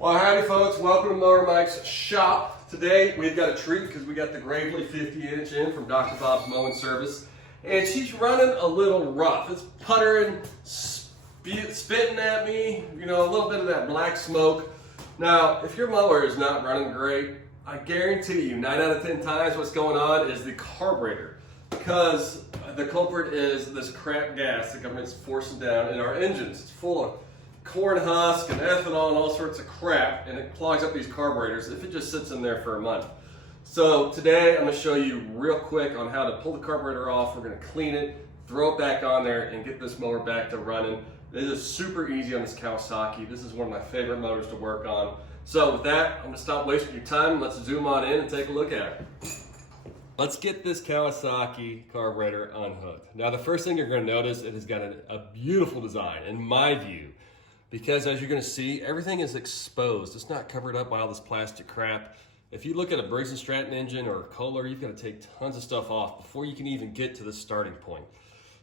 Well, howdy folks, welcome to Mower Mike's shop. Today we've got a treat because we got the Gravely 50-inch in from Dr. Bob's Mowing Service. And she's running a little rough. It's puttering, spitting at me, you know, a little bit of that black smoke. Now, if your mower is not running great, I guarantee you 9 out of 10 times what's going on is the carburetor. Because the culprit is this crap gas the government's forcing down in our engines. It's full of corn husk and ethanol and all sorts of crap, and it clogs up these carburetors if it just sits in there for a month. So today I'm going to show you real quick on how to pull the carburetor off. We're going to clean it, throw it back on there, and get this mower back to running. This is super easy on this Kawasaki. This is one of my favorite motors to work on. So with that, I'm going to stop wasting your time. Let's zoom on in and take a look at it. Let's get this Kawasaki carburetor unhooked. Now the first thing you're going to notice, it has got a beautiful design in my view. Because as you're going to see, everything is exposed. It's not covered up by all this plastic crap. If you look at a Briggs & Stratton engine or a Kohler, you've got to take tons of stuff off before you can even get to the starting point.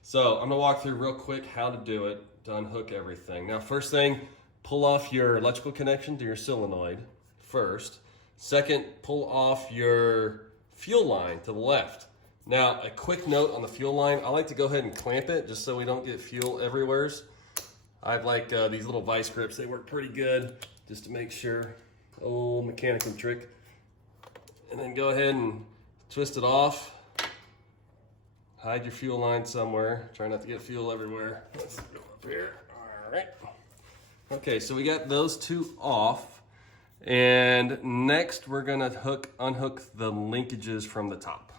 So I'm going to walk through real quick how to do it to unhook everything. Now first thing, pull off your electrical connection to your solenoid first. Second, pull off your fuel line to the left. Now a quick note on the fuel line, I like to go ahead and clamp it just so we don't get fuel everywhere. I like these little vice grips. They work pretty good just to make sure. Old mechanical trick. And then go ahead and twist it off. Hide your fuel line somewhere. Try not to get fuel everywhere. Let's go up here. All right. Okay, so we got those two off. And next we're gonna unhook the linkages from the top.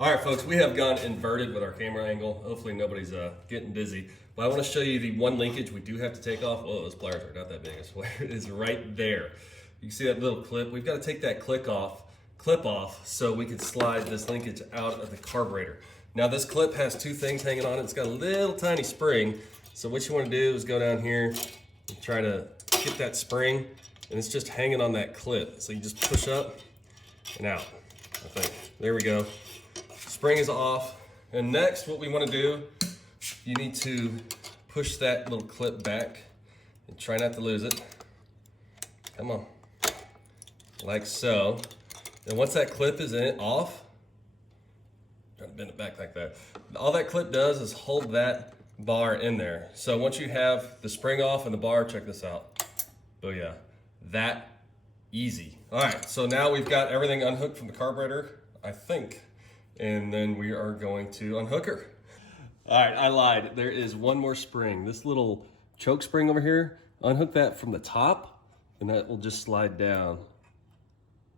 All right, folks, we have gone inverted with our camera angle. Hopefully nobody's getting dizzy. But I want to show you the one linkage we do have to take off. Oh, those pliers are not that big. I swear. It is right there. You can see that little clip. We've got to take that clip off so we can slide this linkage out of the carburetor. Now this clip has two things hanging on it. It's got a little tiny spring. So what you want to do is go down here and try to get that spring, and it's just hanging on that clip. So you just push up and out, I think. There we go. Spring is off. And next what we want to do, you need to push that little clip back and try not to lose it. Come on. Like so. And once that clip is off, try to bend it back like that. All that clip does is hold that bar in there. So once you have the spring off and the bar, check this out. Booyah. That easy. All right, so now we've got everything unhooked from the carburetor, I think. And then we are going to unhook her. All right, I lied. There is one more spring. This little choke spring over here, unhook that from the top, and that will just slide down.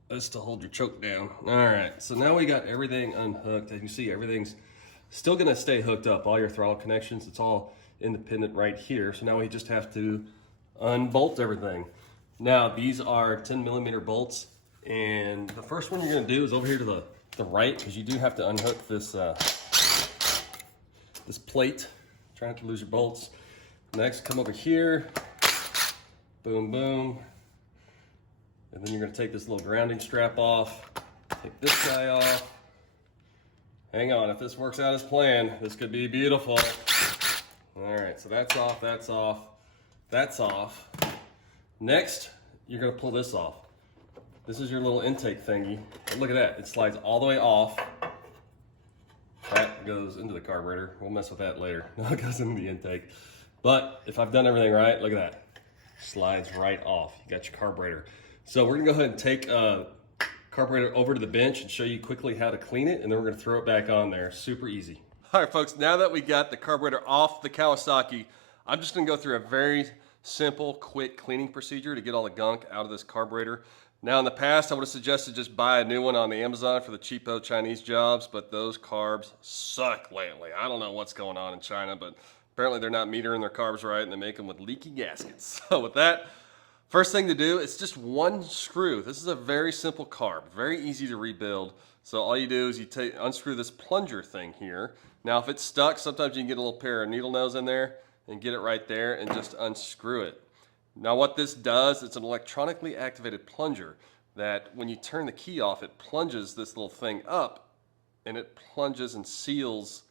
That's to hold your choke down. All right, so now we got everything unhooked. As you can see, everything's still gonna stay hooked up. All your throttle connections, it's all independent right here. So now we just have to unbolt everything. Now, these are 10mm bolts, and the first one you're gonna do is over here to the right, because you do have to unhook this this plate. Try not to lose your bolts. Next, come over here. Boom, boom. And then you're gonna take this little grounding strap off. Take this guy off. Hang on, if this works out as planned, this could be beautiful. All right, so that's off, that's off, that's off. Next, you're gonna pull this off. This is your little intake thingy. And look at that, it slides all the way off. That goes into the carburetor. We'll mess with that later. No, it goes into the intake. But if I've done everything right, look at that. Slides right off. You got your carburetor. So we're gonna go ahead and take carburetor over to the bench and show you quickly how to clean it, and then we're gonna throw it back on there. Super easy. All right, folks, now that we got the carburetor off the Kawasaki, I'm just gonna go through a very simple, quick cleaning procedure to get all the gunk out of this carburetor. Now in the past, I would have suggested just buy a new one on the Amazon for the cheapo Chinese jobs, but those carbs suck lately. I don't know what's going on in China, but apparently they're not metering their carbs right, and they make them with leaky gaskets. So with that, first thing to do, it's just one screw. This is a very simple carb, very easy to rebuild. So all you do is you unscrew this plunger thing here. Now if it's stuck, sometimes you can get a little pair of needle nose in there and get it right there and just unscrew it. Now what this does, it's an electronically activated plunger that when you turn the key off, it plunges this little thing up, and it plunges and seals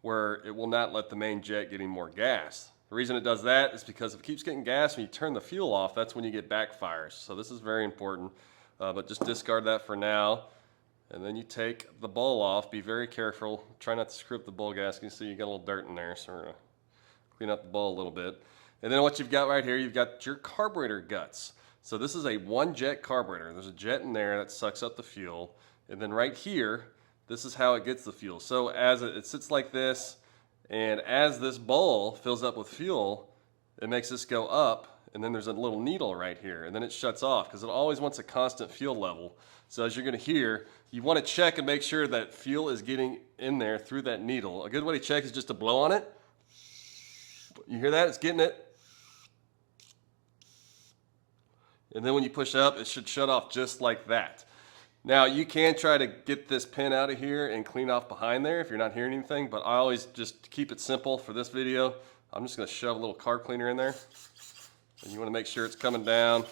where it will not let the main jet get any more gas. The reason it does that is because if it keeps getting gas and you turn the fuel off, that's when you get backfires. So this is very important, but just discard that for now. And then you take the bowl off. Be very careful. Try not to screw up the bowl gasket. You see you got a little dirt in there, so we're gonna clean up the bowl a little bit. And then what you've got right here, you've got your carburetor guts. So this is a one jet carburetor. There's a jet in there that sucks up the fuel. And then right here, this is how it gets the fuel. So as it sits like this, and as this bowl fills up with fuel, it makes this go up, and then there's a little needle right here, and then it shuts off because it always wants a constant fuel level. So as you're gonna hear, you wanna check and make sure that fuel is getting in there through that needle. A good way to check is just to blow on it. You hear that? It's getting it. And then when you push up, it should shut off just like that. Now you can try to get this pin out of here and clean off behind there if you're not hearing anything, but I always just keep it simple for this video. I'm just gonna shove a little carb cleaner in there. And you wanna make sure it's coming down.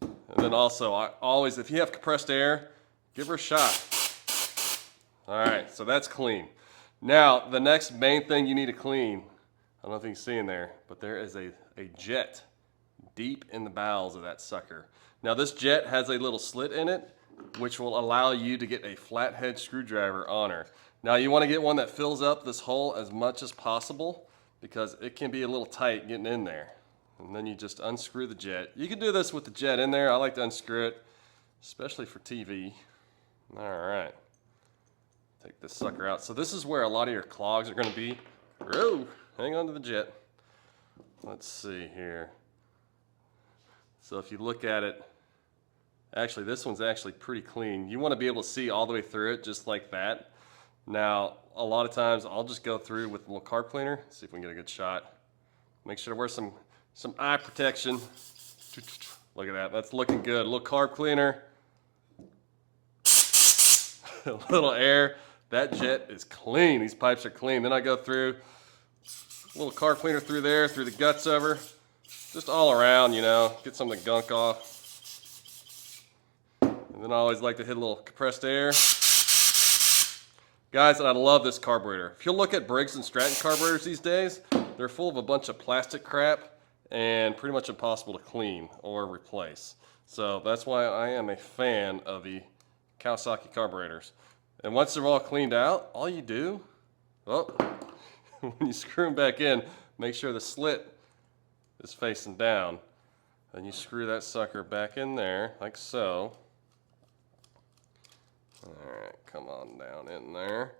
And then also, I always, if you have compressed air, give her a shot. All right, so that's clean. Now, the next main thing you need to clean, I don't know if you can see in there, but there is a jet deep in the bowels of that sucker. Now this jet has a little slit in it, which will allow you to get a flathead screwdriver on her. Now you want to get one that fills up this hole as much as possible because it can be a little tight getting in there. And then you just unscrew the jet. You can do this with the jet in there. I like to unscrew it, especially for TV. All right, take this sucker out. So this is where a lot of your clogs are going to be. Whoa, hang on to the jet. Let's see here. So if you look at it, actually this one's actually pretty clean. You want to be able to see all the way through it just like that. Now a lot of times I'll just go through with a little carb cleaner, see if we can get a good shot. Make sure to wear some eye protection. Look at that, that's looking good. A little carb cleaner, a little air. That jet is clean, these pipes are clean. Then I go through a little carb cleaner through there, through the guts of her. Just all around, you know, get some of the gunk off. And then I always like to hit a little compressed air. Guys, and I love this carburetor. If you look at Briggs & Stratton carburetors these days, they're full of a bunch of plastic crap and pretty much impossible to clean or replace. So that's why I am a fan of the Kawasaki carburetors. And once they're all cleaned out, all you do, when you screw them back in, make sure the slit is facing down. And you screw that sucker back in there, like so. Alright, come on down in there.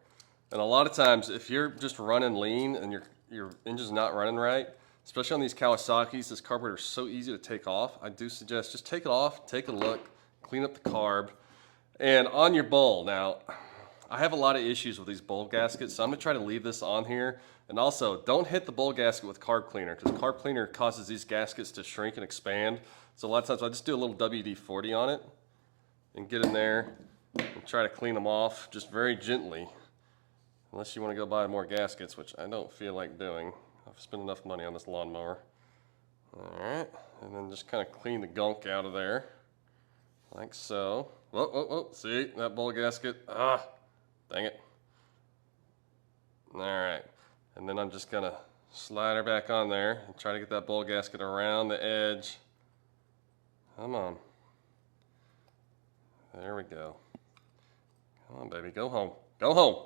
And a lot of times, if you're just running lean and your engine's not running right, especially on these Kawasaki's, this carburetor is so easy to take off. I do suggest just take it off, take a look, clean up the carb. And on your bowl, now, I have a lot of issues with these bowl gaskets, so I'm gonna try to leave this on here. And also, don't hit the bowl gasket with carb cleaner, because carb cleaner causes these gaskets to shrink and expand. So a lot of times I just do a little WD-40 on it and get in there and try to clean them off just very gently. Unless you want to go buy more gaskets, which I don't feel like doing. I've spent enough money on this lawnmower. Alright, and then just kind of clean the gunk out of there. Like so. Whoa, whoa, whoa, see that bowl gasket? Ah, dang it. Alright, and then I'm just gonna slide her back on there and try to get that bowl gasket around the edge. Come on. There we go. Come on, baby, go home. Go home.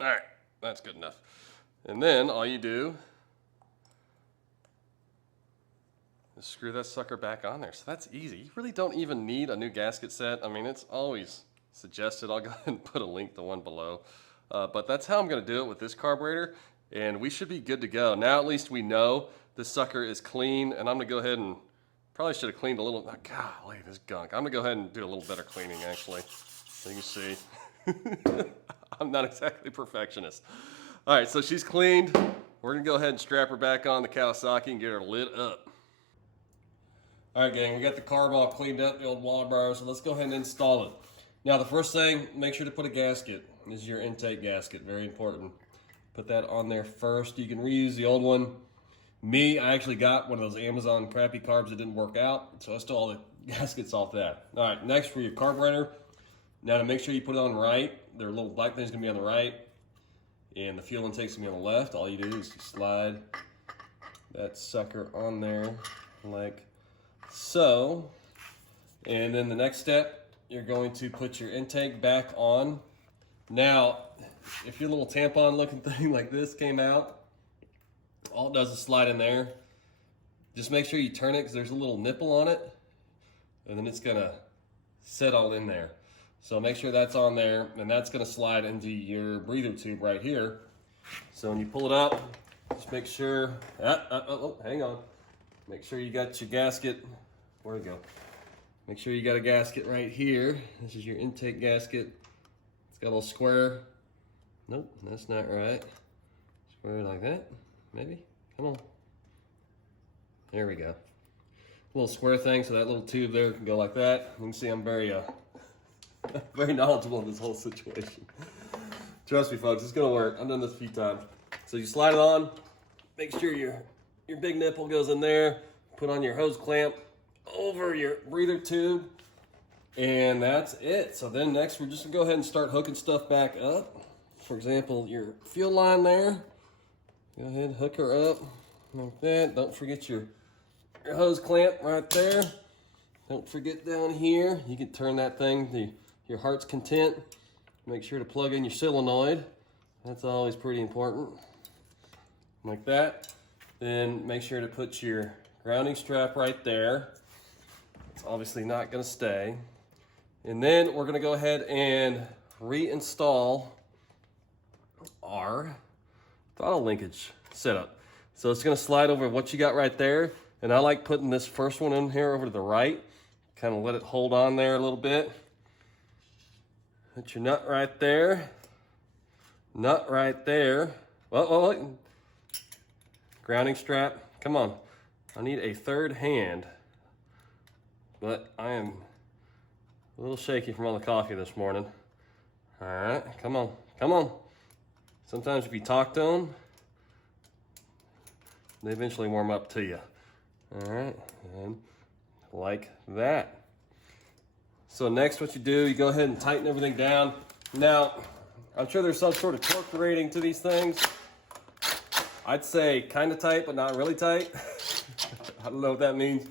All right, that's good enough. And then all you do is screw that sucker back on there. So that's easy. You really don't even need a new gasket set. I mean, it's always suggested. I'll go ahead and put a link to one below. But that's how I'm going to do it with this carburetor. And we should be good to go. Now at least we know this sucker is clean. And I'm going to go ahead and probably should have cleaned a little. Golly, this gunk. I'm going to go ahead and do a little better cleaning, actually. So you can see. I'm not exactly a perfectionist. All right, so she's cleaned. We're going to go ahead and strap her back on the Kawasaki and get her lit up. All right, gang, we got the carb all cleaned up, the old Walbro, so let's go ahead and install it. Now, the first thing, make sure to put a gasket. This is your intake gasket, very important. Put that on there first. You can reuse the old one. Me, I actually got one of those Amazon crappy carbs that didn't work out, so I stole all the gaskets off that. All right, next for your carburetor. Now to make sure you put it on right, their little black thing's gonna be on the right, and the fuel intake's gonna be on the left. All you do is you slide that sucker on there like so. And then the next step, you're going to put your intake back on. Now, if your little tampon looking thing like this came out, all it does is slide in there. Just make sure you turn it because there's a little nipple on it, and then it's gonna sit all in there. So make sure that's on there, and that's gonna slide into your breather tube right here. So when you pull it up, just make sure, hang on. Make sure you got your gasket, where'd it go? Make sure you got a gasket right here. This is your intake gasket. It's got a little square. Nope, that's not right. Square like that, maybe, come on. There we go. A little square thing, so that little tube there can go like that. You can see I'm very, very knowledgeable in this whole situation. Trust me, folks, it's gonna work. I've done this a few times. So you slide it on, make sure your big nipple goes in there, put on your hose clamp over your breather tube, and that's it. So then next, we're just gonna go ahead and start hooking stuff back up. For example, your fuel line there. Go ahead and hook her up like that. Don't forget your hose clamp right there. Don't forget down here, you can turn that thing to your heart's content. Make sure to plug in your solenoid. That's always pretty important. Like that. Then make sure to put your grounding strap right there. It's obviously not gonna stay. And then we're gonna go ahead and reinstall our throttle linkage setup. So it's gonna slide over what you got right there. And I like putting this first one in here over to the right. Kind of let it hold on there a little bit. Put your nut right there. Nut right there. Oh. Grounding strap, come on. I need a third hand, but I am a little shaky from all the coffee this morning. All right, come on, come on. Sometimes if you talk to them, they eventually warm up to you. All right, and like that. So next what you do, you go ahead and tighten everything down. Now, I'm sure there's some sort of torque rating to these things. I'd say kind of tight, but not really tight. I don't know what that means.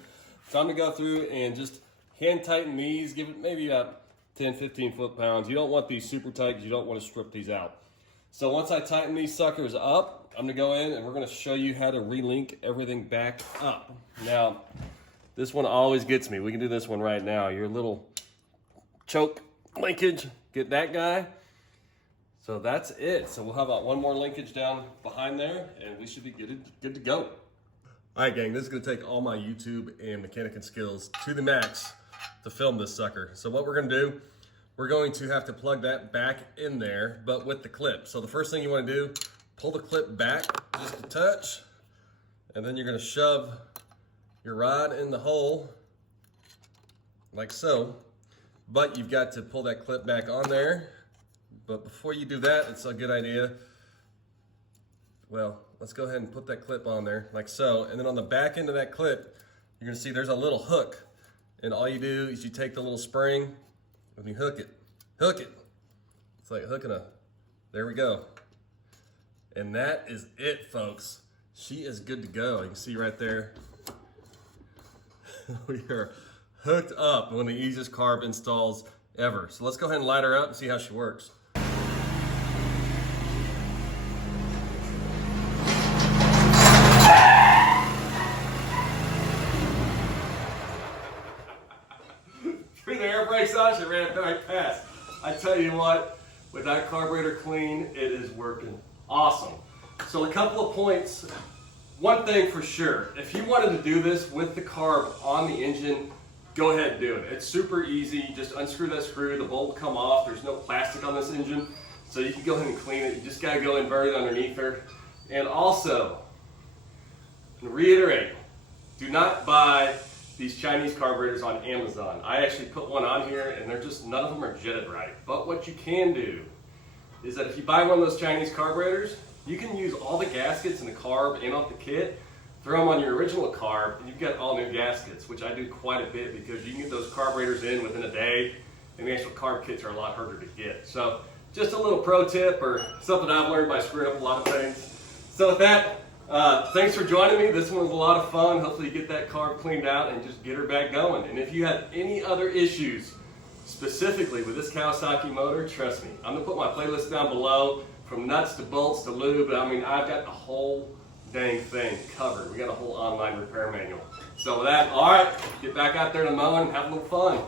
So I'm gonna go through and just hand tighten these, give it maybe about 10, 15 foot-pounds. You don't want these super tight because you don't want to strip these out. So once I tighten these suckers up, I'm gonna go in and we're gonna show you how to relink everything back up. Now, this one always gets me. We can do this one right now. Your little choke linkage, get that guy. So that's it. So we'll have about one more linkage down behind there and we should be good to go. All right, gang, this is gonna take all my YouTube and mechanical skills to the max to film this sucker. So what we're gonna do, we're going to have to plug that back in there, but with the clip. So the first thing you wanna do, pull the clip back just a touch, and then you're gonna shove your rod in the hole like so. But you've got to pull that clip back on there. But before you do that, it's a good idea. Well, let's go ahead and put that clip on there like so. And then on the back end of that clip, you're gonna see there's a little hook. And all you do is you take the little spring and you hook it. Hook it. It's like hooking there we go. And that is it, folks. She is good to go. You can see right there. We are hooked up, one of the easiest carb installs ever. So let's go ahead and light her up and see how she works. Through the air brakes on, she ran right past. I tell you what, with that carburetor clean, it is working awesome. So a couple of points. One thing for sure, if you wanted to do this with the carb on the engine, go ahead and do it. It's super easy. Just unscrew that screw, the bolt will come off. There's no plastic on this engine, so you can go ahead and clean it. You just gotta go invert it underneath her. And also, to reiterate, do not buy these Chinese carburetors on Amazon. I actually put one on here and they're just, none of them are jetted right. But what you can do is that if you buy one of those Chinese carburetors, you can use all the gaskets in the carb and off the kit, throw them on your original carb, and you've got all new gaskets, which I do quite a bit because you can get those carburetors in within a day, and the actual carb kits are a lot harder to get. So just a little pro tip or something I've learned by screwing up a lot of things. So with that, Thanks for joining me. This one was a lot of fun. Hopefully you get that carb cleaned out and just get her back going. And if you have any other issues, specifically with this Kawasaki motor, trust me, I'm gonna put my playlist down below, from nuts to bolts to lube. I mean, I've got the whole dang thing covered. We got a whole online repair manual. So with that, all right, get back out there to mowing and have a little fun.